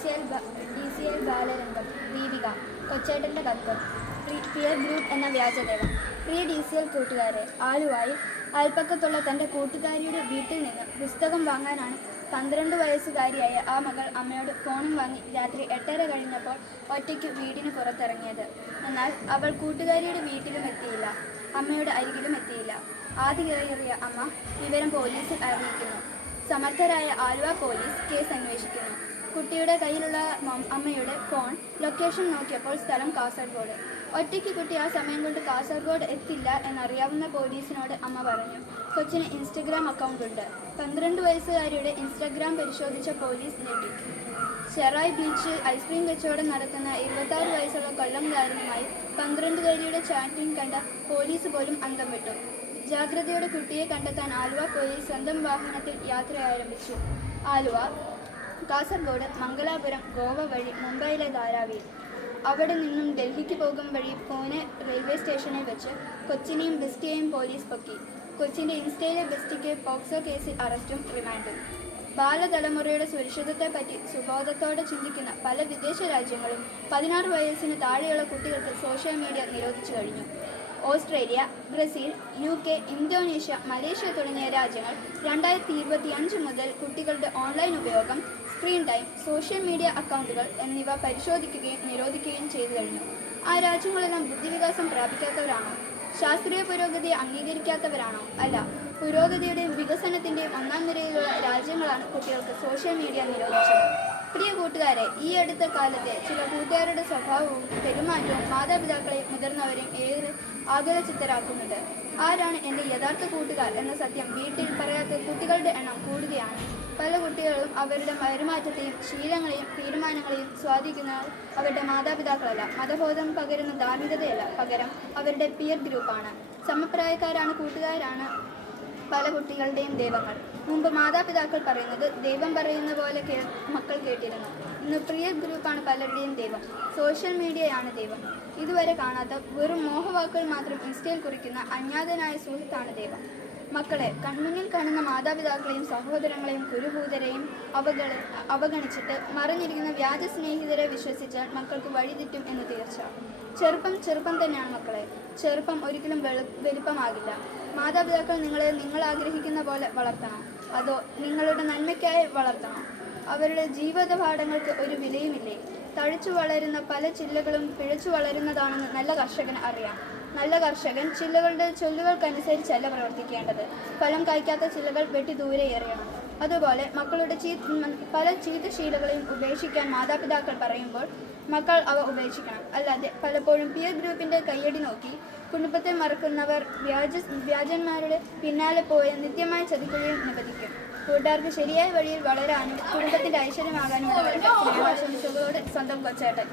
DCL ബാലരംഗം, Deepika, കൊച്ചേട്ടൻ്റെ കത്ത്, peer group എന്ന വ്യാജദേവം. പ്രിയ DCL കൂട്ടുകാരെ, ആലുവായിൽ അയൽപ്പക്കത്തുള്ള തൻ്റെ കൂട്ടുകാരിയുടെ വീട്ടിൽ നിന്ന് പുസ്തകം വാങ്ങാനാണ് 12 വയസ്സുകാരിയായ ആ മകൾ അമ്മയോട് ഫോണും വാങ്ങി രാത്രി 8:30 കഴിഞ്ഞപ്പോൾ ഒറ്റയ്ക്ക് വീടിന് പുറത്തിറങ്ങിയത്. എന്നാൽ അവൾ കൂട്ടുകാരിയുടെ വീട്ടിലും എത്തിയില്ല, അമ്മയുടെ അരികിലും എത്തിയില്ല. ആദികേറിയ അമ്മ വിവരം പോലീസിൽ അറിയിക്കുന്നു. സമർത്ഥരായ ആലുവ പോലീസ് കേസ് അന്വേഷിക്കുന്നു. കുട്ടിയുടെ കയ്യിലുള്ള അമ്മയുടെ ഫോൺ ലൊക്കേഷൻ നോക്കിയപ്പോൾ സ്ഥലം കാസർഗോഡ്. ഒറ്റയ്ക്ക് കുട്ടി ആ സമയം കൊണ്ട് കാസർഗോഡ് എത്തില്ല എന്നറിയാവുന്ന പോലീസിനോട് അമ്മ പറഞ്ഞു. കൊച്ചിന് ഇൻസ്റ്റഗ്രാം അക്കൗണ്ട് ഉണ്ട്. 12 വയസ്സുകാരിയുടെ ഇൻസ്റ്റഗ്രാം പരിശോധിച്ച പോലീസ് ഞെട്ടി. ചെറായി ബീച്ചിൽ ഐസ്ക്രീം കച്ചവടം നടത്തുന്ന 26 വയസ്സുള്ള കൊല്ലംകാരനുമായി 12കാരിയുടെ ചാറ്റിംഗ് കണ്ട പോലീസ് പോലും അന്തം വിട്ടു. ജാഗ്രതയോടെ കുട്ടിയെ കണ്ടെത്താൻ ആലുവ പോലീസ് സ്വന്തം വാഹനത്തിൽ യാത്ര ആരംഭിച്ചു. ആലുവ, കാസർഗോഡ്, മംഗലാപുരം, ഗോവ വഴി മുംബൈയിലെ ധാരാവിയിൽ, അവിടെ നിന്നും ഡൽഹിക്ക് പോകും വഴി പൂനെ റെയിൽവേ സ്റ്റേഷനിൽ വെച്ച് കൊച്ചിനെയും ബെസ്റ്റിയെയും പോലീസ് പൊക്കി. കൊച്ചിൻ്റെ ഇൻസ്റ്റയിലെ ബെസ്റ്റിക്ക് പോക്സോ കേസിൽ അറസ്റ്റും റിമാൻഡും. ബാലതലമുറയുടെ സുരക്ഷിതത്വത്തെപ്പറ്റി സുബോധത്തോടെ ചിന്തിക്കുന്ന പല വിദേശ രാജ്യങ്ങളും 16 വയസ്സിന് താഴെയുള്ള കുട്ടികൾക്ക് സോഷ്യൽ മീഡിയ നിരോധിച്ചു കഴിഞ്ഞു. Australia, Brazil, UK, Indonesia, Malaysia തുടങ്ങിയ രാജ്യങ്ങൾ 2025 മുതൽ കുട്ടികളുടെ ഓൺലൈൻ ഉപയോഗം, സ്ക്രീൻ ടൈം, സോഷ്യൽ മീഡിയ അക്കൗണ്ടുകൾ എന്നിവ പരിശോധിക്കുകയും നിരോധിക്കുകയും ചെയ്തു കഴിഞ്ഞു. ആ രാജ്യങ്ങളെല്ലാം ബുദ്ധിവികാസം പ്രാപിക്കാത്തവരാണോ? ശാസ്ത്രീയ പുരോഗതിയെ അംഗീകരിക്കാത്തവരാണോ? അല്ല, പുരോഗതിയുടെയും വികസനത്തിൻ്റെയും ഒന്നാം നിരയിലുള്ള രാജ്യങ്ങളാണ് കുട്ടികൾക്ക് സോഷ്യൽ മീഡിയ നിരോധിച്ചത്. പ്രിയ കൂട്ടുകാരെ, ഈ അടുത്ത കാലത്തെ ചില കൂട്ടുകാരുടെ സ്വഭാവവും പെരുമാറ്റവും മാതാപിതാക്കളെയും മുതിർന്നവരെയും ഏറെ ആകുലചിത്തരാക്കുന്നുണ്ട്. ആരാണ് എൻ്റെ യഥാർത്ഥ കൂട്ടുകാർ എന്ന സത്യം വീട്ടിൽ പറയാത്ത കുട്ടികളുടെ എണ്ണം കൂടുകയാണ്. പല കുട്ടികളും അവരുടെ പെരുമാറ്റത്തെയും ശീലങ്ങളെയും തീരുമാനങ്ങളെയും സ്വാധീനിക്കുന്നത് അവരുടെ മാതാപിതാക്കളല്ല, മതബോധം പകരുന്ന ധാർമ്മികതയല്ല, പകരം അവരുടെ പിയർ ഗ്രൂപ്പാണ്. സമപ്രായക്കാരാണ് കൂട്ടുകാരാണ് പല കുട്ടികളുടെയും ദൈവങ്ങൾ. മുമ്പ് മാതാപിതാക്കൾ പറയുന്നത് ദൈവം പറയുന്ന പോലെ മക്കൾ കേട്ടിരുന്നു. ഇന്ന് പിയർ ഗ്രൂപ്പാണ് പലരുടെയും ദൈവം. സോഷ്യൽ മീഡിയയാണ് ദൈവം. ഇതുവരെ കാണാത്ത വെറും മോഹവാക്കുകൾ മാത്രം ഇൻസ്റ്റയിൽ കുറിക്കുന്ന അജ്ഞാതനായ സുഹൃത്താണ് ദൈവം. മക്കളെ, കൺമുന്നിൽ കാണുന്ന മാതാപിതാക്കളെയും സഹോദരങ്ങളെയും കുരുഭൂതരെയും അവഗണിച്ചിട്ട് മറിഞ്ഞിരിക്കുന്ന വ്യാജ സ്നേഹിതരെ വിശ്വസിച്ചാൽ മക്കൾക്ക് വഴിതെറ്റും എന്ന് തീർച്ച. ചെറുപ്പം തന്നെയാണ് മക്കളെ. ചെറുപ്പം ഒരിക്കലും വലുപ്പമാകില്ല. മാതാപിതാക്കൾ നിങ്ങളെ നിങ്ങൾ ആഗ്രഹിക്കുന്ന പോലെ വളർത്തണം, അതോ നിങ്ങളുടെ നന്മയ്ക്കായി വളർത്തണം? അവരുടെ ജീവിത പാഠങ്ങൾക്ക് ഒരു വിലയുമില്ലേ? തഴച്ചു വളരുന്ന പല ചില്ലകളും പിഴച്ചു വളരുന്നതാണെന്ന് നല്ല കർഷകന് അറിയാം. നല്ല കർഷകൻ ചില്ലകളുടെ ചൊല്ലുകൾക്കനുസരിച്ചല്ല പ്രവർത്തിക്കേണ്ടത്. ഫലം കായ്ക്കാത്ത ചില്ലകൾ വെട്ടി ദൂരെ എറിയണം. അതുപോലെ മക്കളുടെ പല ചീത്തശീലങ്ങളെയും ഉപേക്ഷിക്കാൻ മാതാപിതാക്കൾ പറയുമ്പോൾ മക്കൾ അവ ഉപേക്ഷിക്കണം. അല്ലാതെ പലപ്പോഴും പിയർ ഗ്രൂപ്പിൻ്റെ കയ്യടി നോക്കി കുടുംബത്തെ മറക്കുന്നവർ വ്യാജന്മാരുടെ പിന്നാലെ പോയി നിത്യമായി ചതിക്കുകയും നിബന്ധിക്കും. കൂട്ടുകാർക്ക് ശരിയായ വഴിയിൽ വളരാനും കുടുംബത്തിൻ്റെ ഐശ്വര്യമാകാനും സ്നേഹാശംസകളോടെ സ്വന്തം കൊച്ചേട്ടൻ.